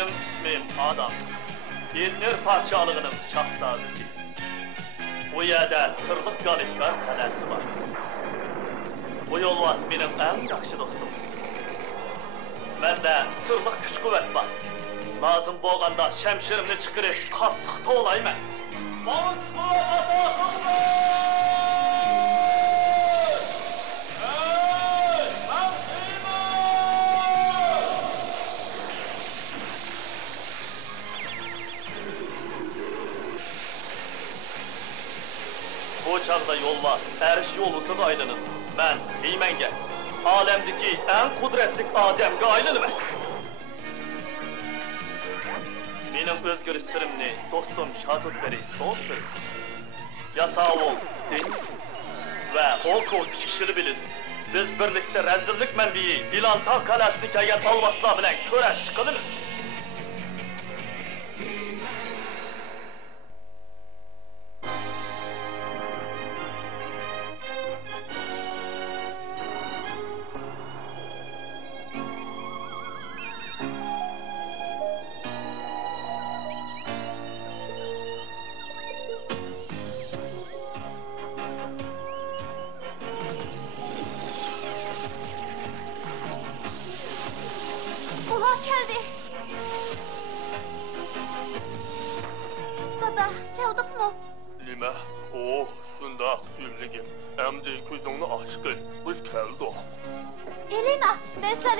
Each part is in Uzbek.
Benim ismim Adam. Elnir padişahlığının şahzadesi. Bu yerdə sırlıq Qaliskar tələsi var. Bu yolvas benim en yaxşı dostum. Məndə sırlıq güc-qüvvət var. Lazım bolğanda şəmşirimni çıxırıb qatlıqda olayım mən. Malın güc-qüvvət ata! Bu çağda yolvas, əriş yolusu qaylınır. Mən Heymenge, alemdeki en kudretlik Adem'e aylınım. Benim özgürlük sırrımni dostum Şadutberi son söz. Yasa ol, değil mi? Ve ol kol küçükşiri bilin. Biz birlikte rezillik menbiyi Bilantağ kalasını kelgen alvasla bilen köreş kılınız.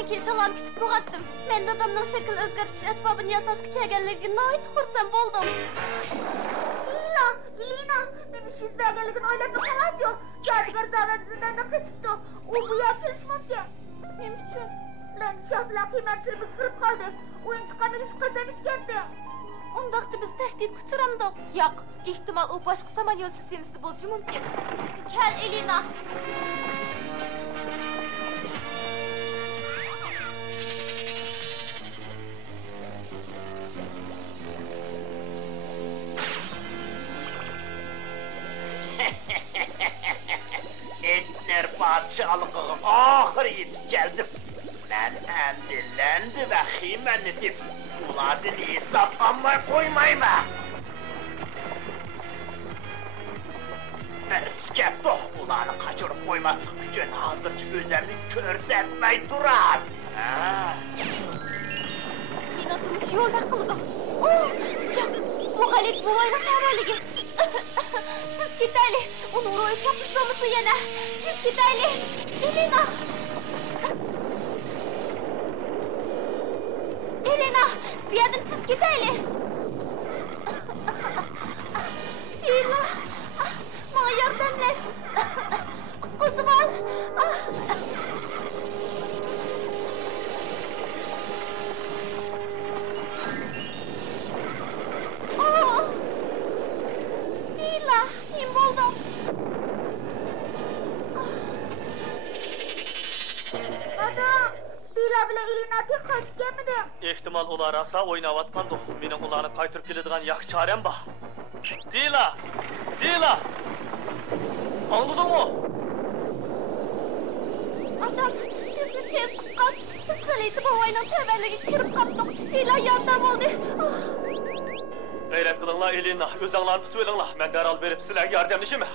Keşalan kütüp doğattım. Ben de adamın şekil özgertiş esbabını yasaşkı kelgenliğine ait kursam buldum. İlina, demişiz belgeligini oylap bakalacak. Cadıgar zavadizinden de kaçıptı. O bu yer kelişmem ki. Neyim için? Lan şaplak hemen tırmık kırıp kaldı. O intikam iliş kasamış geldi. Ondaqda biz tehdit kuchuramdık. Yok, ihtimal o başka samanyol sistemisi bo'lishi mumkin. Kel, Elina. Etner padişahlığım ahır yetip geldim. Ben endilendi ve himen edip uladın hesaplanmaya koymayma. Bersketto ulanı kaçırıp koyması üçün hazırcı özemlik körsetmey durar. Men oturmuş yolda kıldı. Oh, yok, bu Halit bu oyunun teberligi. Tiz gitayli, onun royu çapışmamışsın yana. Tiz gitayli, Elena. Elena, bir yerden tiz gitayli. Ela, bana yardımlaş. Kuzum al. Neyim buldum? Adam, Dila bile Elina tek kaçıp gelmedi. İhtimal ular asa oynavatkandı. Benim ularını kaytırıp gelediğin yaxşı çarem var. Dila! Dila! Anladın mı? Adam, bizni tez kutqaz. Biz Halid'i bu oyunun teberligi kirib kaptık. Dila yardam oldu. Gayret kılınla Elina, özanlarını tutuvelinla. Ben derhal verip sizlerge yardımlaşayım.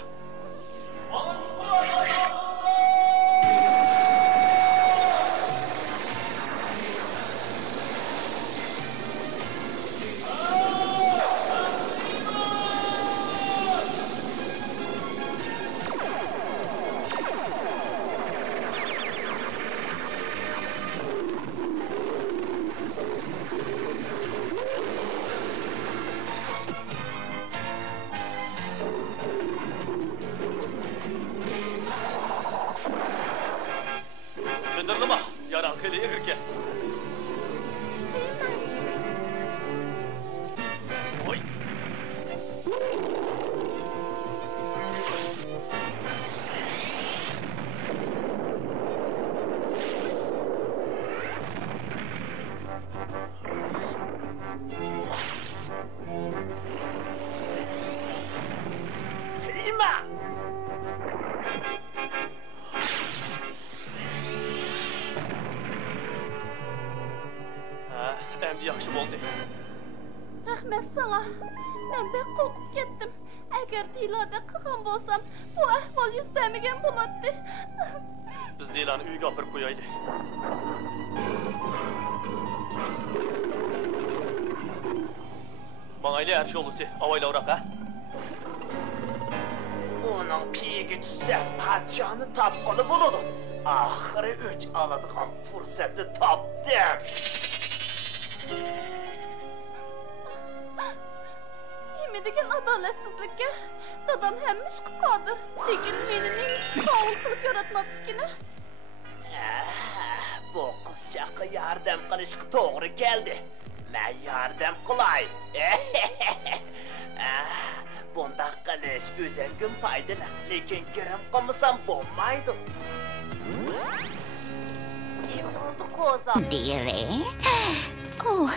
Bildirdin mi? Yaran heli yıkırken. Oy! yaxshi bo'ldi. Rahmat sana. Men bek qo'rqib ketdim. Agar Dilada qilgan bo'lsam, bu ahvol yuz bermagan bo'lardi. Biz Dilani uyga olib qo'yaylik. Mangayli her şey olursa avaylavrak ha? Onun piyiga tushsa padshoni topqani bo'ladi. Oxiri o'ch oladigan fursatni topdim. Degan adolatsizlikka dadam hamma ishga qodir. Lekin meni nima ishga qobil qilib yaratmabdi-ki? Bu qizchaga yordam qilishga to'g'ri keldi. Men yordam qilay. Bunda qilish o'zingga foydali, lekin girim qilmasam bo'lmaydi. Nima bo'ldi qo'zam? Dearie? Oh,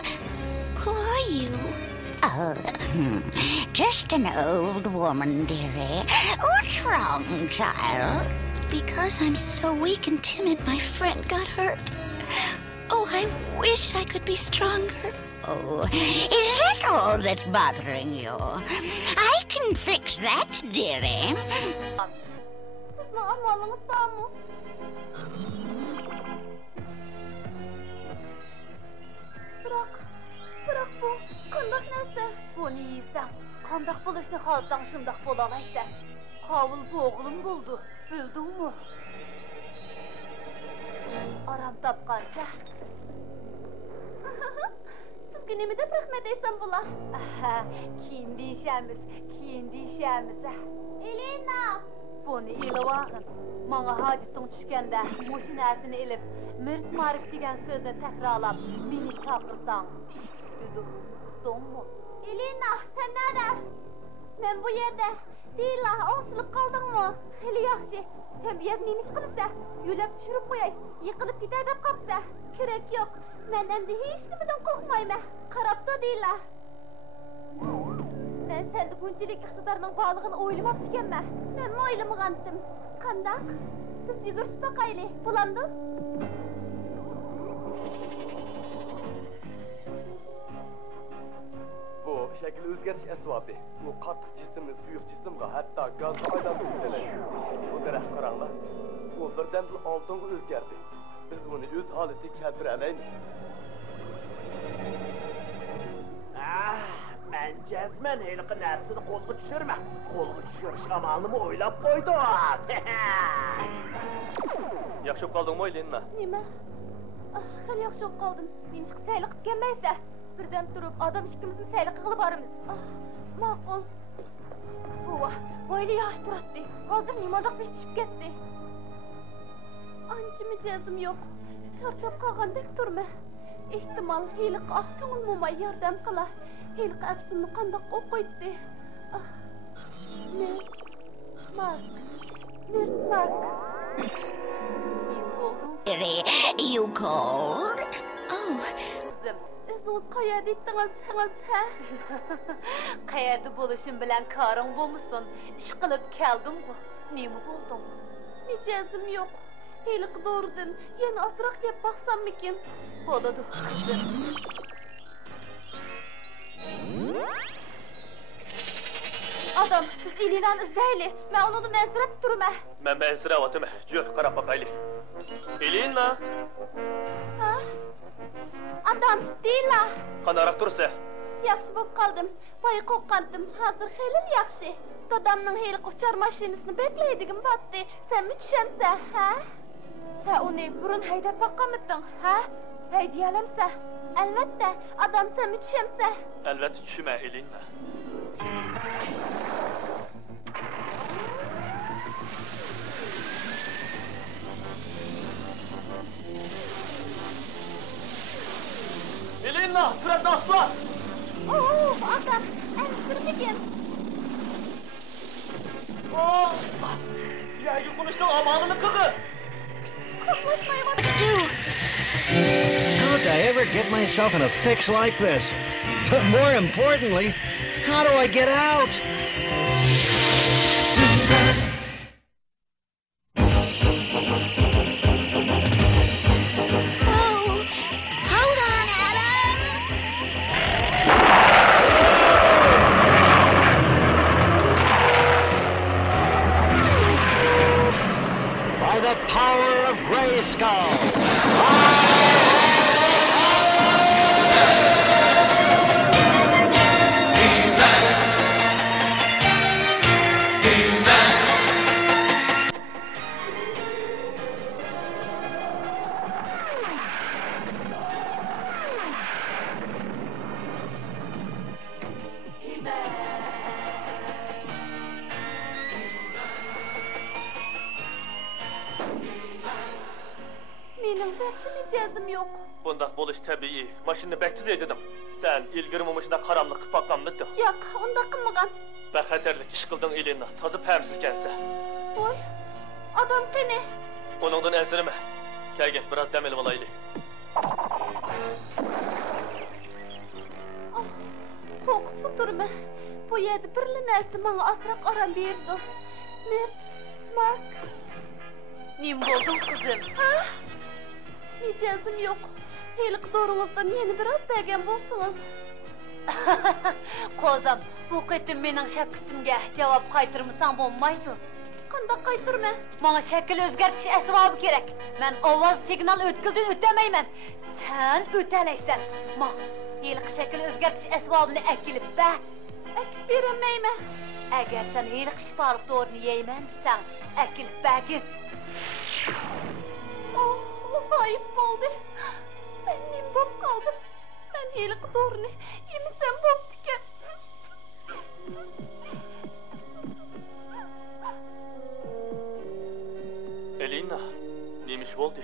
who are you? Oh, just an old woman, dearie. What's wrong, child? Because I'm so weak and timid, my friend got hurt. Oh, I wish I could be stronger. Oh, is that all that's bothering you? I can fix that, dearie. Sizning ahvolingiz bormi? Biroq bu qandoq narsa? Buni yesam, qandoq bo'lishni xohlasang shundoq bo'la olaysan. Qovul bo'g'lim bo'ldi, bildingmi? Aram topqansa. Sizga nima deb rahmat aytsam bo'lar? Keyin deyishamiz. Elena! Buni ilib Manga hojiting tushganda mashinasini ilib, Mirt Marif degan so'zni takrorlab, meni chaqirsang, ish bitdi. Uqdingmi? Elena, sen nerede? Men bu yerda. Dila, oshilib qoldingmi? Xeyli yaxshi. Sen bu yerda nima ish qilasan? Yo'lab tushirib qo'yay. Yiqilib ketay deb qopsa. Kerak yo'q. Men endi hech nimadan qo'rqmayman. Qarab tur, Dila. Men senda bunchalik iqtidorning borlig'ini o'ylamabdi ekanman. Men o'ylamagandim. Qandoq? Biz yugurishib boqaylik. Bo'lamdi? Bu şekil o'zgarish asbobi. Bu qattiq jismni suyuq jismga, hatto gazga aylantirib ketadi. Bu daraxt qaranglar. U birdan oltinga o'zgardi. Biz uni o'z holatiga keltira olmaymiz. Men jazman haliqi narsani qo'lga tushirma. Qo'lga tushirish amalini o'ylab qo'ydim. Yaxshi qoldingmi, Elena? Nima? Xeyli yaxshi qoldim. Nimishqa sayli qilib kelmaysa? Birdan turib, adam ikkimizni sayli qilib boramiz. Ma'qul. Tova, bo'yli yosh turadi. Hozir nimadoq tushib ketdi. Ancha mijozim yo'q. Charchab qolgandek turma. Ehtimol hiliq oq ko'ngil mo'may yordam qilar. Hiliq afsunni qandoq o'qiydi. Mark. You called? Oh. O'zingiz qayerda etdingiz, ha? Qayerda bo'lishim bilan koring bo'lmasin. Ish qilib keldim-ku. Nima bo'ldim? Mijozim yo'q. Hiliq do'ridan yana ozroq yeb baqsammikin? Bo'ladi, qizim. Adam, biz Elenani izlaylik. Men unidan ensirab turman. Men ensirayotim. Jo'r, qarab boqaylik. Elena! Ha? Adam, Dila. Qanaroq tursa? Yaxshi bo'lib qoldim. Boya qo'rqqandim. Hozir xeyli yaxshi. Dadamning heyli uchar mashinasini beklaydigan batdi. Sen mi tushamsan, ha? Sen uni burun haydab boqqanmiding, ha? Haydayalamsa? Albatta, adam sen mi tushamsan? Albatta tushuma, Elena. Elena, suratni ostlat! Adam, ensirmigin. Yangi qo'nishning amalini qilg'in. Qo'rqmashmayman. How did I ever get myself in a fix like this? But more importantly, how do I get out? skull. Mening belki mijazim yo'q. Bundaq bo'lish tabiiy. Mashinani bektiz dedim. Sen ilgari momuşunda qaramlıq qilib baqqanmiding? Yo'q, unda qilmagan. Baxatarlik ish qilding Elena. Toza pamsiz kelsa. Voy, odam qani? Onundan ensirime. Kelgin, biraz dam olib olaylik. Qo'rqib o'tirma. Bu yerda birli narsa menga asroq orom berdi. Mark. Nim bo'lding qizim? Ha? Mijazim yo'q. Heliq do'ringizdan yana biroz bergan bo'lsangiz. Qozam, bu qitim mening shakitimga javob qaytarmasang bo'lmaydi. Qanday qaytarma? Menga shakl o'zgartirish asbobi kerak. Men ovoz signal o'tkildan o'tamayman. Sen o'talaysan. Men heliq shakl o'zgartirish asbobini akilib ba. Akib bermayman. Agar sen heliq shifoliq dorini yeyman desang, akilib bagin. O g'oyib bo'ldi. Men nim bo'lib qoldim. Men heliq dorini yemisam bo'pti-kan. Elena, neymiş oldu?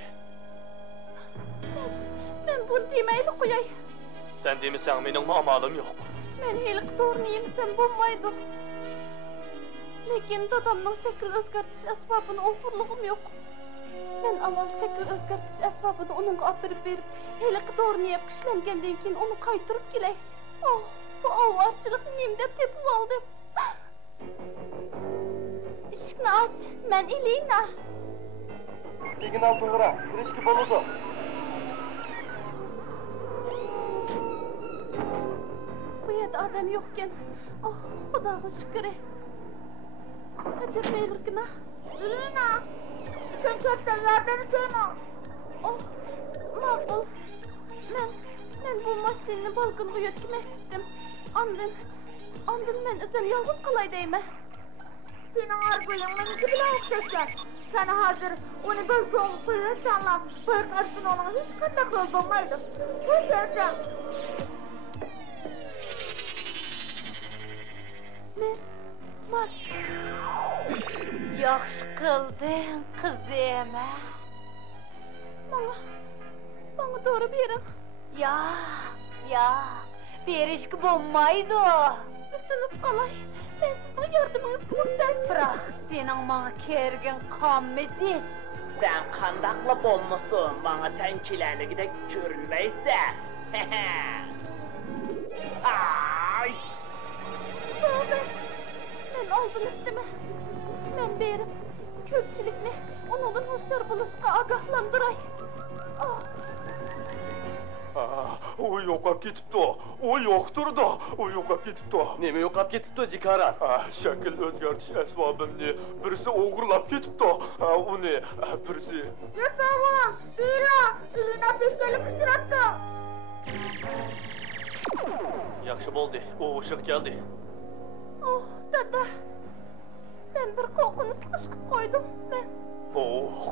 Men bunu demayli qo'yay. Sen demişsen mening amalım yok. Men heliq dorini yemisam bo'lmaydi. Lekin dadamning shakl o'zgartirish asbobini o'g'irlig'im yo'q. Men avval shakl o'zgartirish asbobini uningga olib berib, heliq dorini yeb qishlangandan keyin uni qaytarib kelay. Oh, bu ovorchilik nim deb tepib oldim. Eshikni och, men Elena. Signal to'g'ri, kirishga bo'ladi. Bu yerda odam yo'qkan. Oh, xudoga shukr. Ajab mehrgina. Elena, sen kelsan yordam etaymi? Oh, ma'qul. Men bu mashinani balkonga yo'tkamoqchi edim. Ondan men o'zim yolg'iz qolay deyman. Sening orzuying meniki bilan o'xshashgan. Sen hozir uni balkonga qo'yasanlar, bayqarsin uning hech qanday rol bo'lmaydi. Qo'sharsan. Mark. Yaxshi qilding, qizim. Bana doğru bering. Yo'q, berishga bo'lmaydi. Tutunib qolay. Men sizning yordamingizga muhtoj. Biroq sening menga kergin qommidi. Sen qandaqla bo'lmasin, menga tankilarligidek ko'rinmaysan. Ay! Men aldanıpdimi? Men berib ko'pchilikni uningdan hushyor bo'lishga ogohlantiray. O yo'qolib ketibdi. O yo'qdir da. O yo'qolib ketibdi. Nima yo'qolib ketibdi, Jikaran? Shakl o'zgartirish asbobimni birisi o'g'irlab ketibdi. Uni birisi. Yasavol, Dilo, Elena peshkalik uchratdi. Yaxshi bo'ldi. O o'shiq keldi. Oh, dada. Ben bir qo'rqinchli ish qilib qo'ydim.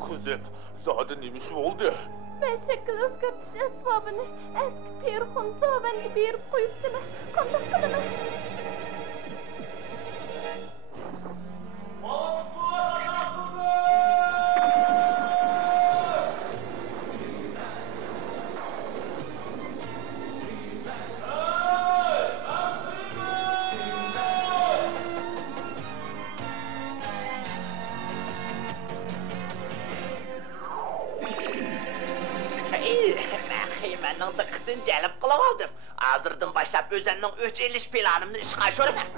Qizim, zodi nima ish bo'ldi? Ben shakl o'zgartirish asbobini eski Perxon Zovanga berib qo'yibdimi? Qanday qilaman? Mening diqqatini jalb qilib oldim. Hozirdan boshlab o'zimning o'ch elish planimni ishga oshiraman.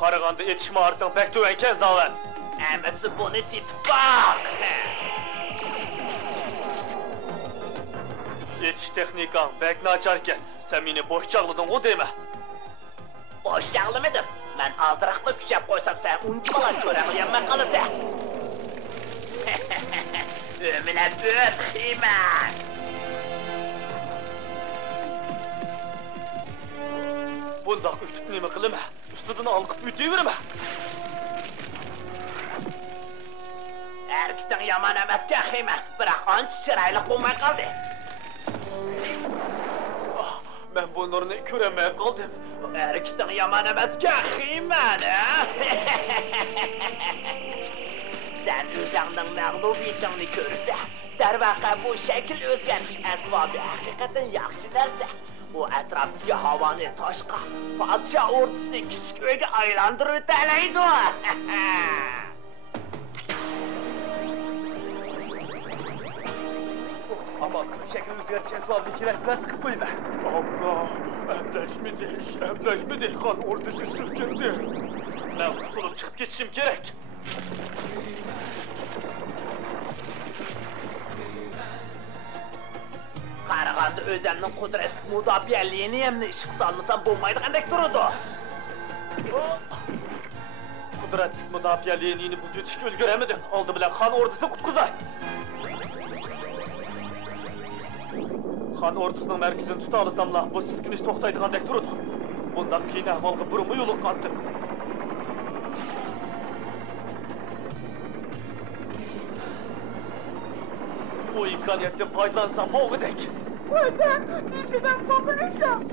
Qaraganda etishma ortiq pek tuvankan Zovan. Amasi buni titib bak. Etish texnikan pek nacharkan. Sen meni boş çağladın o deme. Boş çağlamadım. Ben azırakla küçep koysam sen uncu falan çöreği yanma kalırsa. Ömüne büyüt Himen. Bundak ütüp neme kılma. Üstüden alkıp ütüyverme. Erkekten yaman emasken Himen. Bırak anç çıraylık bulmay kaldı. Ben bunlarını göremeye kaldım. Erkekten yaman emasken Himen ha? Sen özüңнің mağlubiyetini görürse, dervaqa bu şekil özgərmiş əsbabı həqiqətən yaxşı нәрсе. Bu ətrafdakı havanı taşqa, padişah ordusunu kiçik öyge aylandırıb ötələydi o. Amal qılıb şəkil özgərçi əsvabını kirəsindən sıxıb qoyma. Allah, əmləşmedi, xan ordusu sürkündü. Ben kurtulup çıkıp geçişim gerek. Qaraganda özəmnin qudretlik müdafiəliyini yemni işıq salmasam bulmaydıqandək dururdu. Kudretlik müdafiyeliğini buz yetişki ölgöremedin. Aldı bilen han ordusunu kutkuzay. Han ordusunun merkezini tuta alısamla bu silkiniş toktaydıqandek dururdu. Bundan keyin ahvalga burunmu yolu qandı. Bu imkaniyetten faydalansam boğudek. Hocam, intikam korkunçlu.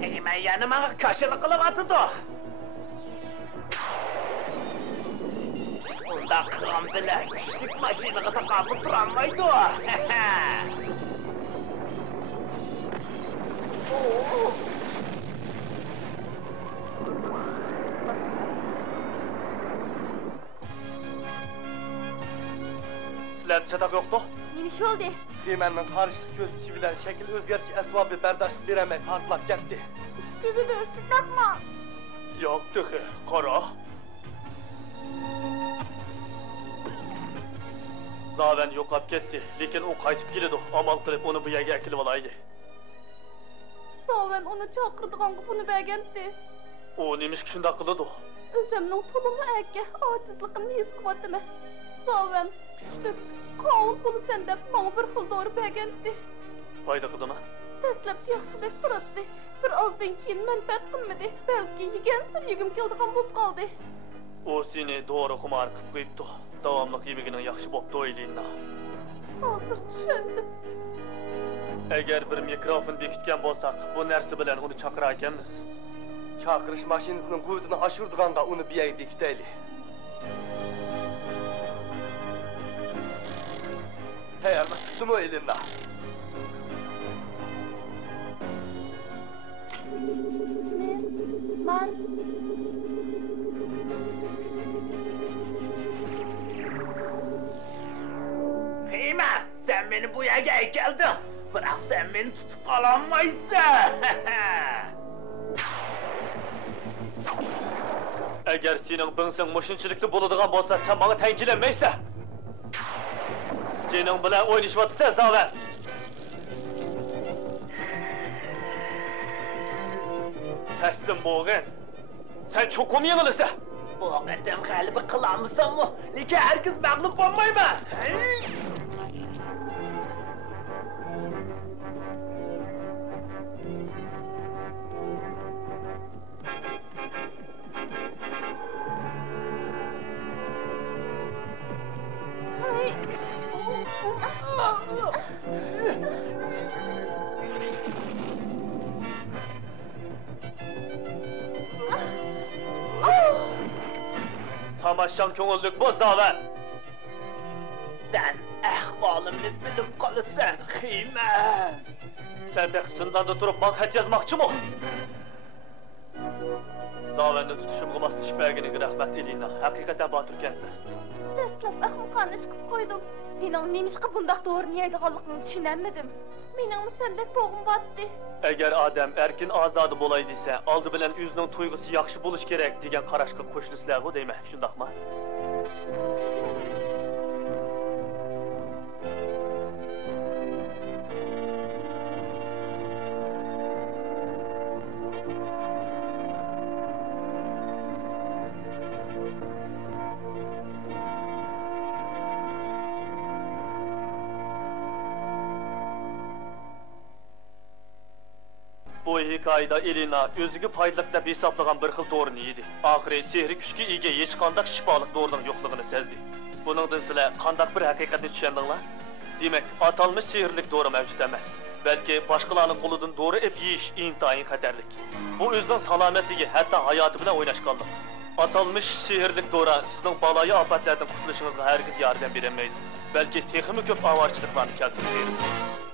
Hemen yanıma kaşılık kılıp atıdı. Onda kıram bile güçlük maşinığı da kabul duranmaydı o. Sizlerde çatak yoktu. Nemish oldu? Himen'in karışlık gözlüşü bilen şekil özgərçi əsvabı bərdaşlıq verəmək partlap getdi. İstedi de şundakma. Yok dığı, kara. Zaven yoqab ketdi, lekin o qaytib keledi. Amal qilib onu bu yerga akilib olaydi. Soven onu çakırdıqanğı bunu bəgəndi. O nemish ki shunday qiladi? Özümün tolumu əlgə acizliqini his qıvatımı. Soven, güçlük, qavul bunu səndə bana bir xil doğru bəgəndi. Fayda qıdımı? Təsləbdə yaxşıdək duratdı. Bir azdan keyin mənfəət qılmadı. Bəlkə yegənsir yegim keldiğən bop qaldı. O seni doğru xumar qılıb qoyubdu. Davamlıq yemiginin yaxşı bopdu o'ylayınla. Hazır düşendim. Eğer bir mikrofon bekitken bolsak, bu narsa bilan uni chaqira ekanmiz. Çakırış maşinisinin quvvetini aşırdığanda onu bir yer bekitəyli. Həyarına tutdu mu elində? Mar. Heyman, sen beni bu yerge geldin. Bırak sen beni tutup kalamayısın. Eğer senin bınsin muşinchilikli bo'ladigan bo'lsa, sen bana tenkilenmeyse. Senin bilan o'ynashyapti Zaven. Teslim bo'lgin. Sen cho'qim yengilisa. Bu qadam g'alaba qilamizmi? Lekin herkes mag'lub bo'lmaymi? Hay. Tamaşan ko'ngillik bo'l Zaven. Sen ahvolimni bilib qolasan, Heyman. Sendek zindanda turib bankat yazmoqchimi? Zavenni tutishimga moslashib berganiga rahmat Elina. Haqiqatan botirkansan. Dastlab ahmoqona ish qilib qo'ydim. Sening nemishqa bundaq to'g'ri niyatliqligini tushunolmadim. Meningmi sendek bo'g'im batdi. Eğer adam erkin azadi bo'lay desa, oldi bilan o'zining tuyg'usi yaxshi bo'lish kerak degan qarashga qo'shnisizlar bu deyman, shundaqmi? Bu hikoyada Elina o'ziga foydali deb hisoblagan bir xil dorini yedi. Oxiri sehri kuchga ega hech qanday shifoliq dorining yo'qligini sezdi. Buningdan sizlar qanday bir haqiqatni tushundinglar? Demak, atalmış sehrlik dori mavjud emas. Balki boshqalarning qo'lidan dori ep yeyish intayin xatarlik. Bu o'zining salomatligi, hatto hayoti bilan o'ynashganlik. Atalmış sehrlik dori sizning baloyi ofatlardan qutulishingizga hargiz yordam bermaydi. Balki texmi ko'p avorchiliklarni keltirib beradi.